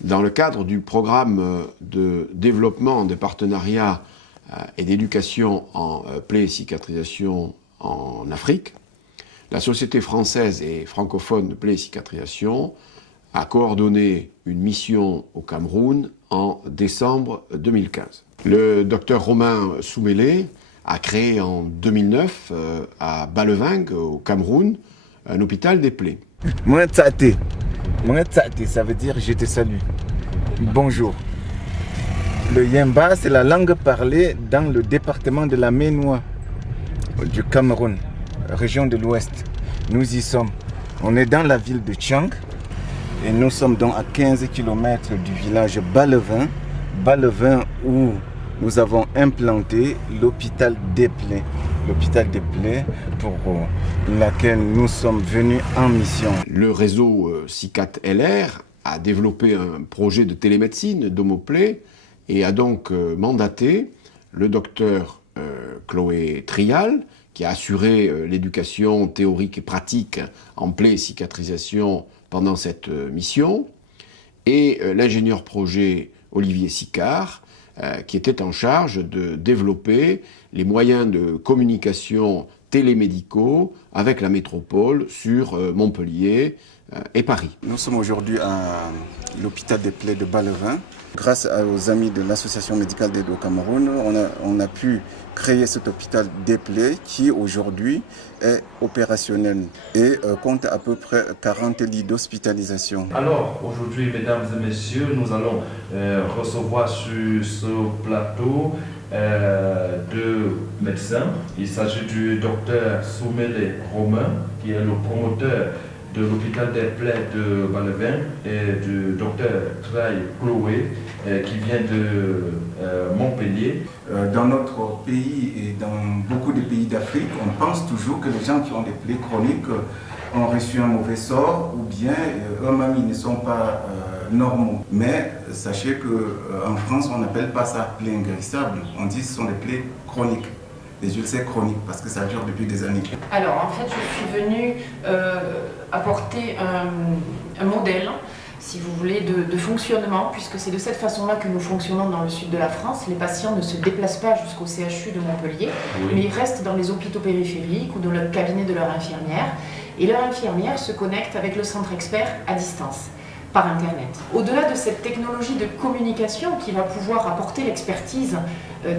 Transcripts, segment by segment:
Dans le cadre du programme de développement des partenariats et d'éducation en plaie et cicatrisation en Afrique, la Société française et francophone de plaie et cicatrisation a coordonné une mission au Cameroun en décembre 2015. Le docteur Romain Soumélé a créé en 2009 à Baleving, au Cameroun, un hôpital des plaies. Moi, Tsate, ça veut dire je te salue. Bonjour. Le Yemba, c'est la langue parlée dans le département de la Ménois du Cameroun, région de l'Ouest. Nous y sommes. On est dans la ville de Tchang et nous sommes donc à 15 km du village Baleving, où nous avons implanté l'hôpital des plaies. L'hôpital des plaies pour laquelle nous sommes venus en mission. Le réseau CICAT LR a développé un projet de télémédecine d'homoplaies et a donc mandaté le docteur Chloé Trial, qui a assuré l'éducation théorique et pratique en plaie et cicatrisation pendant cette mission, et l'ingénieur projet Olivier Sicard, qui était en charge de développer les moyens de communication télémédicaux avec la métropole sur Montpellier et Paris. Nous sommes aujourd'hui à l'hôpital des plaies de Baleving. Grâce aux amis de l'association médicale d'aide au Cameroun, on a pu créer cet hôpital des plaies qui aujourd'hui est opérationnel et compte à peu près 40 lits d'hospitalisation. Alors aujourd'hui, mesdames et messieurs, nous allons recevoir sur ce plateau deux médecins. Il s'agit du docteur Soumélé Romain, qui est le promoteur de l'hôpital des plaies de Baleving, et du docteur Trial Chloé, qui vient de Montpellier. Dans notre pays et dans beaucoup de pays d'Afrique, on pense toujours que les gens qui ont des plaies chroniques ont reçu un mauvais sort ou bien eux-mêmes ils ne sont pas normaux. Mais sachez qu'en France, on n'appelle pas ça plaie inguérissable. On dit que ce sont des plaies chroniques. Des ulcères chroniques, parce que ça dure depuis des années. Alors en fait, je suis venue apporter un modèle, si vous voulez, de fonctionnement, puisque c'est de cette façon-là que nous fonctionnons dans le sud de la France. Les patients ne se déplacent pas jusqu'au CHU de Montpellier, mais ils restent dans les hôpitaux périphériques ou dans le cabinet de leur infirmière. Et leur infirmière se connecte avec le centre expert à distance, par Internet. Au-delà de cette technologie de communication qui va pouvoir apporter l'expertise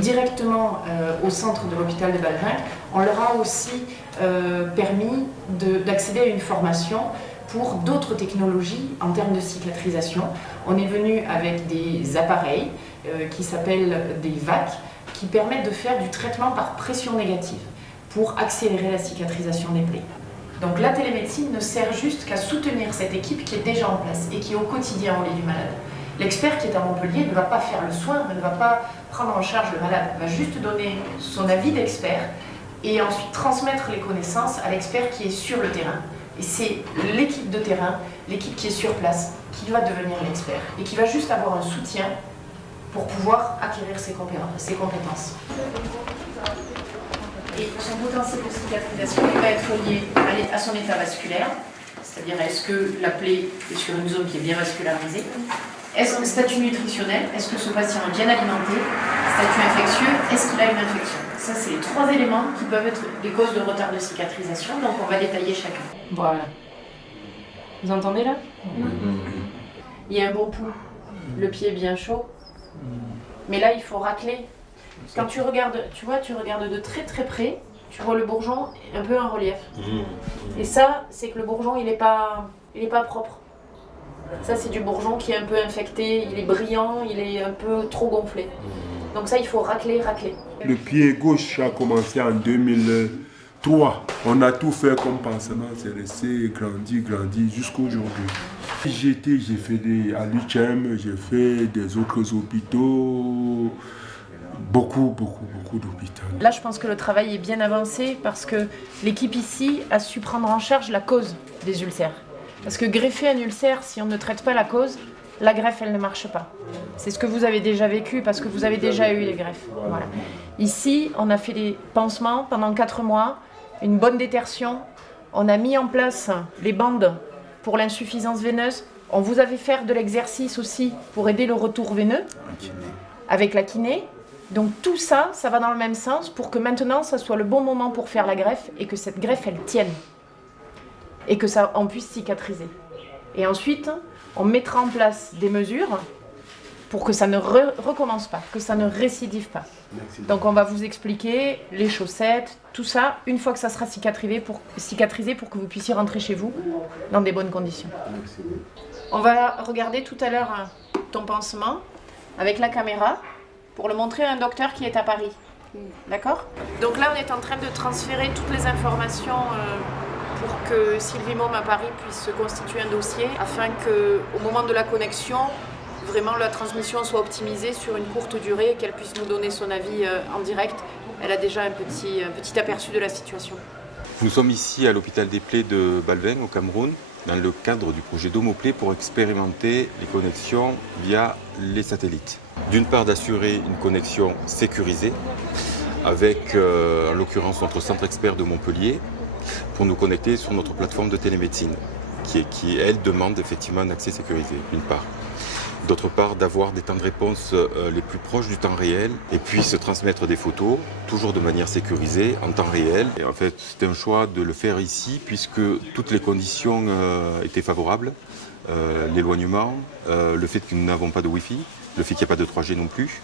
directement au centre de l'hôpital de Baleving, on leur a aussi permis d'accéder à une formation pour d'autres technologies en termes de cicatrisation. On est venu avec des appareils qui s'appellent des VAC, qui permettent de faire du traitement par pression négative pour accélérer la cicatrisation des plaies. Donc la télémédecine ne sert juste qu'à soutenir cette équipe qui est déjà en place et qui est au quotidien au lit du malade. L'expert qui est à Montpellier ne va pas faire le soin, ne va pas prendre en charge le malade, va juste donner son avis d'expert et ensuite transmettre les connaissances à l'expert qui est sur le terrain. Et c'est l'équipe de terrain, l'équipe qui est sur place, qui va devenir l'expert et qui va juste avoir un soutien pour pouvoir acquérir ses compétences. Et son potentiel de cicatrisation va être lié à son état vasculaire, c'est-à-dire est-ce que la plaie est sur une zone qui est bien vascularisée, est-ce que statut nutritionnel, est-ce que ce patient est bien alimenté, statut infectieux, est-ce qu'il a une infection. Ça, c'est les trois éléments qui peuvent être des causes de retard de cicatrisation, donc on va détailler chacun. Voilà. Vous entendez là ? Il y a un bon pouls, le pied est bien chaud, mais là il faut racler. Quand tu regardes, tu regardes de très très près, tu vois le bourgeon un peu en relief. Et ça, c'est que le bourgeon, il est pas propre. Ça, c'est du bourgeon qui est un peu infecté, il est brillant, il est un peu trop gonflé. Donc ça, il faut racler. Le pied gauche a commencé en 2003. On a tout fait comme pansement, c'est resté grandi jusqu'à aujourd'hui. J'ai fait à l'UTM, j'ai fait des autres hôpitaux. Beaucoup d'hôpitaux. Là, je pense que le travail est bien avancé parce que l'équipe ici a su prendre en charge la cause des ulcères. Parce que greffer un ulcère, si on ne traite pas la cause, la greffe, elle ne marche pas. C'est ce que vous avez déjà vécu parce que vous avez déjà eu les greffes. Voilà. Ici, on a fait des pansements pendant 4 mois, une bonne détertion. On a mis en place les bandes pour l'insuffisance veineuse. On vous avait fait de l'exercice aussi pour aider le retour veineux avec la kiné. Donc tout ça, ça va dans le même sens pour que maintenant, ça soit le bon moment pour faire la greffe et que cette greffe, elle tienne. Et que ça, on puisse cicatriser. Et ensuite, on mettra en place des mesures pour que ça ne recommence pas, que ça ne récidive pas. Donc on va vous expliquer les chaussettes, tout ça, une fois que ça sera cicatrisé pour que vous puissiez rentrer chez vous dans des bonnes conditions. On va regarder tout à l'heure ton pansement avec la caméra pour le montrer à un docteur qui est à Paris. D'accord? Donc là, on est en train de transférer toutes les informations pour que Sylvie Môme à Paris puisse se constituer un dossier afin qu'au moment de la connexion, vraiment la transmission soit optimisée sur une courte durée et qu'elle puisse nous donner son avis en direct. Elle a déjà un petit aperçu de la situation. Nous sommes ici à l'hôpital des plaies de Balveng au Cameroun dans le cadre du projet d'Homoplay pour expérimenter les connexions via les satellites. D'une part d'assurer une connexion sécurisée avec en l'occurrence notre centre expert de Montpellier pour nous connecter sur notre plateforme de télémédecine qui elle demande effectivement un accès sécurisé d'une part. D'autre part, d'avoir des temps de réponse les plus proches du temps réel et puis se transmettre des photos, toujours de manière sécurisée, en temps réel. Et en fait, c'était un choix de le faire ici puisque toutes les conditions étaient favorables. L'éloignement, le fait que nous n'avons pas de Wi-Fi, le fait qu'il n'y a pas de 3G non plus.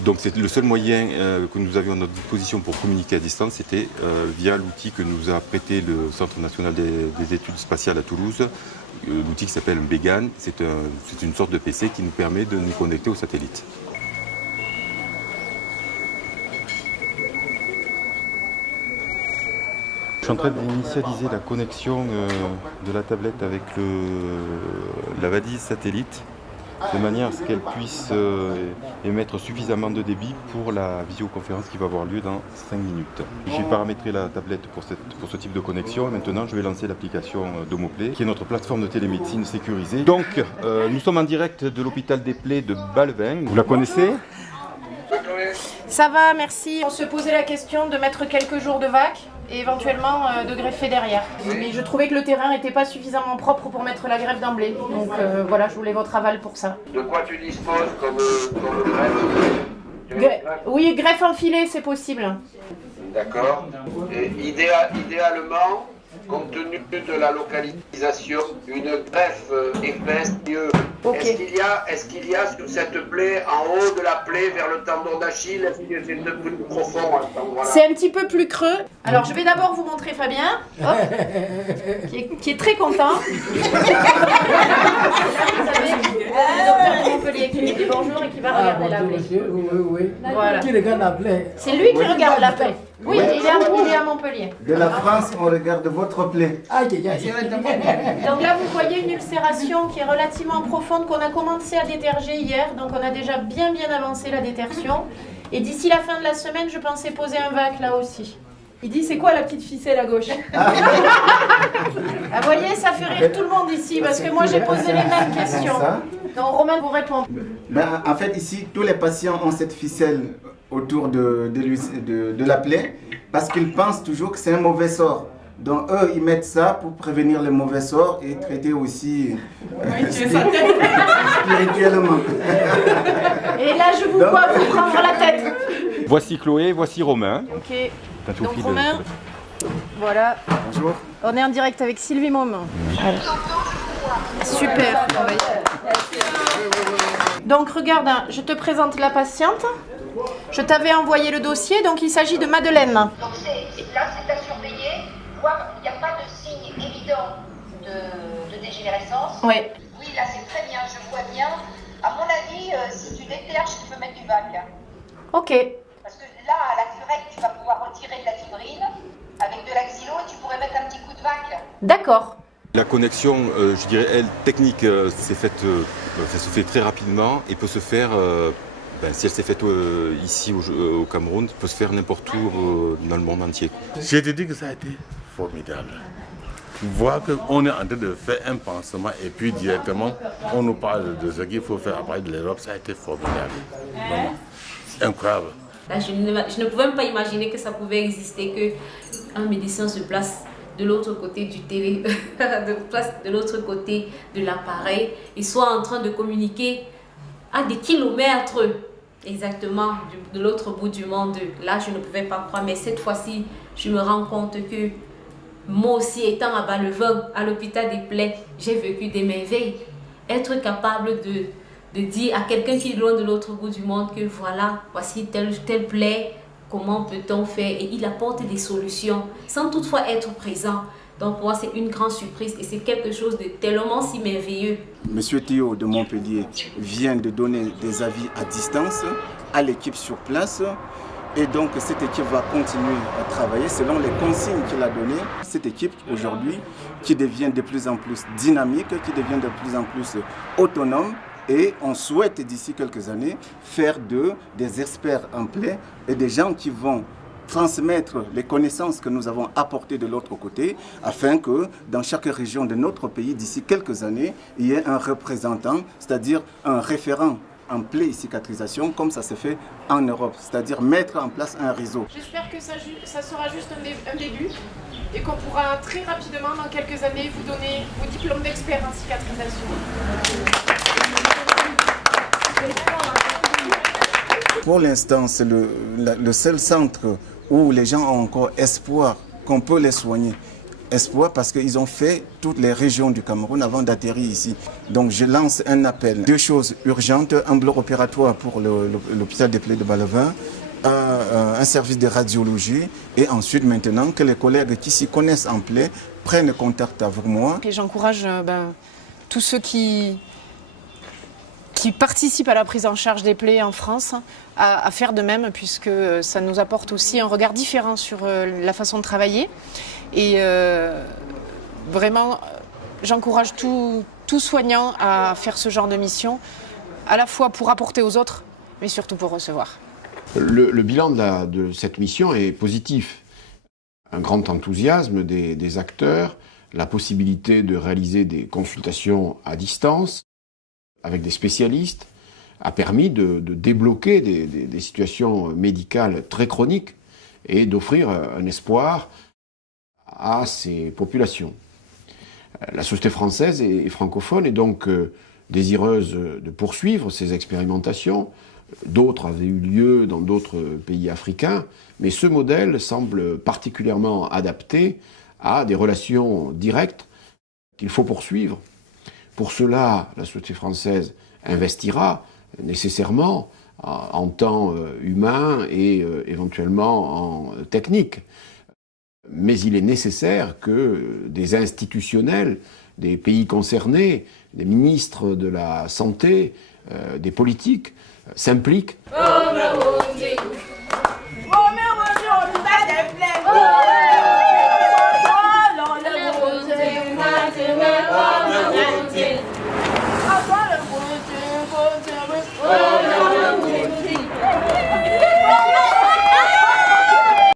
Donc c'est le seul moyen que nous avions à notre disposition pour communiquer à distance, c'était via l'outil que nous a prêté le Centre national des études spatiales à Toulouse, l'outil qui s'appelle Bégan. C'est une sorte de PC qui nous permet de nous connecter au satellite. Je suis en train d'initialiser la connexion de la tablette avec la valise satellite, de manière à ce qu'elle puisse émettre suffisamment de débit pour la visioconférence qui va avoir lieu dans 5 minutes. J'ai paramétré la tablette pour ce type de connexion et maintenant je vais lancer l'application d'Homoplay, qui est notre plateforme de télémédecine sécurisée. Donc, nous sommes en direct de l'hôpital des plaies de Balveng. Vous la connaissez ? Ça va, merci. On se posait la question de mettre quelques jours de vac et éventuellement de greffer derrière. Mais je trouvais que le terrain n'était pas suffisamment propre pour mettre la greffe d'emblée. Donc voilà, je voulais votre aval pour ça. De quoi tu disposes comme greffe? Oui, greffe enfilée, c'est possible. D'accord. Et idéalement, compte tenu de la localisation, une greffe épaisse, mieux. Okay. Est-ce qu'il y a sur cette plaie, en haut de la plaie, vers le tendon d'Achille, est-ce que c'est un peu plus profond à cet endroit-là? C'est un petit peu plus creux. Alors je vais d'abord vous montrer Fabien, hop, qui est très content. Vous savez, le docteur de Montpellier qui lui dit bonjour et qui va regarder la plaie. Oui. Voilà. Qui regarde la plaie? C'est lui qui regarde la plaie. Oui, il est à Montpellier. De la France, on regarde votre plaie. Donc là, vous voyez une ulcération qui est relativement profonde, qu'on a commencé à déterger hier. Donc on a déjà bien avancé la détertion. Et d'ici la fin de la semaine, je pensais poser un vac là aussi. Il dit, c'est quoi la petite ficelle à gauche? Ah, vous voyez, ça fait rire tout le monde ici, parce que moi j'ai posé les mêmes questions. Donc Romain vous répond. Ben, en fait, ici, tous les patients ont cette ficelle autour de la plaie, parce qu'ils pensent toujours que c'est un mauvais sort. Donc eux, ils mettent ça pour prévenir les mauvais sorts et traiter aussi spirituellement. Et là, je vous vois vous prendre la tête. Voici Chloé, voici Romain. Ok. Donc Romain, voilà. Bonjour. On est en direct avec Sylvie Môme. Super. Donc regarde, je te présente la patiente. Je t'avais envoyé le dossier, donc il s'agit de Madeleine. Donc là, c'est à surveiller, voir il n'y a pas de signe évident de dégénérescence. Oui. Oui, là, c'est très bien, je vois bien. À mon avis, si tu déterges, tu peux mettre du vac. Ok. Parce que là, à la curette, tu vas pouvoir retirer de la fibrine avec de l'axilo et tu pourrais mettre un petit coup de vac. D'accord. La connexion, je dirais, elle, technique, se fait très rapidement et peut se faire, si elle s'est faite ici au Cameroun, peut se faire n'importe où dans le monde entier. Je te dis que ça a été formidable. Voir qu'on est en train de faire un pansement et puis directement, on nous parle de ce qu'il faut faire après de l'Europe, ça a été formidable. Vraiment, c'est incroyable. Là, je ne pouvais même pas imaginer que ça pouvait exister, qu'un médecin se place de l'autre côté du télé, de l'autre côté de l'appareil, et soit en train de communiquer à des kilomètres exactement de l'autre bout du monde. Là, je ne pouvais pas croire, mais cette fois-ci, je me rends compte que moi aussi, étant à Bas-le-Vin, à l'hôpital des plaies, j'ai vécu des merveilles. Être capable de dire à quelqu'un qui est loin de l'autre bout du monde que voilà, voici telle plaie, comment peut-on faire? Et il apporte des solutions sans toutefois être présent. Donc pour moi, c'est une grande surprise et c'est quelque chose de tellement si merveilleux. Monsieur Théo de Montpellier vient de donner des avis à distance à l'équipe sur place. Et donc cette équipe va continuer à travailler selon les consignes qu'il a données. Cette équipe aujourd'hui qui devient de plus en plus dynamique, qui devient de plus en plus autonome. Et on souhaite d'ici quelques années faire d'eux des experts en plaie et des gens qui vont transmettre les connaissances que nous avons apportées de l'autre côté afin que dans chaque région de notre pays, d'ici quelques années, il y ait un représentant, c'est-à-dire un référent en plaie et cicatrisation comme ça se fait en Europe, c'est-à-dire mettre en place un réseau. J'espère que ça sera juste un début et qu'on pourra très rapidement, dans quelques années, vous donner vos diplômes d'expert en cicatrisation. Pour l'instant, c'est le seul centre où les gens ont encore espoir qu'on peut les soigner. Espoir parce qu'ils ont fait toutes les régions du Cameroun avant d'atterrir ici. Donc je lance un appel. 2 choses urgentes, un bloc opératoire pour l'hôpital des plaies de Bas-le-Vin, un service de radiologie et ensuite maintenant que les collègues qui s'y connaissent en plaie prennent contact avec moi. Et j'encourage tous ceux qui participent à la prise en charge des plaies en France à faire de même puisque ça nous apporte aussi un regard différent sur la façon de travailler. Et vraiment, j'encourage tout soignant à faire ce genre de mission, à la fois pour apporter aux autres, mais surtout pour recevoir. Le bilan de cette mission est positif. Un grand enthousiasme des acteurs, la possibilité de réaliser des consultations à distance avec des spécialistes, a permis de débloquer des situations médicales très chroniques et d'offrir un espoir à ces populations. La société française et francophone est donc désireuse de poursuivre ces expérimentations. D'autres avaient eu lieu dans d'autres pays africains, mais ce modèle semble particulièrement adapté à des relations directes qu'il faut poursuivre. Pour cela, la société française investira nécessairement en temps humain et éventuellement en technique. Mais il est nécessaire que des institutionnels, des pays concernés, des ministres de la Santé, des politiques s'impliquent.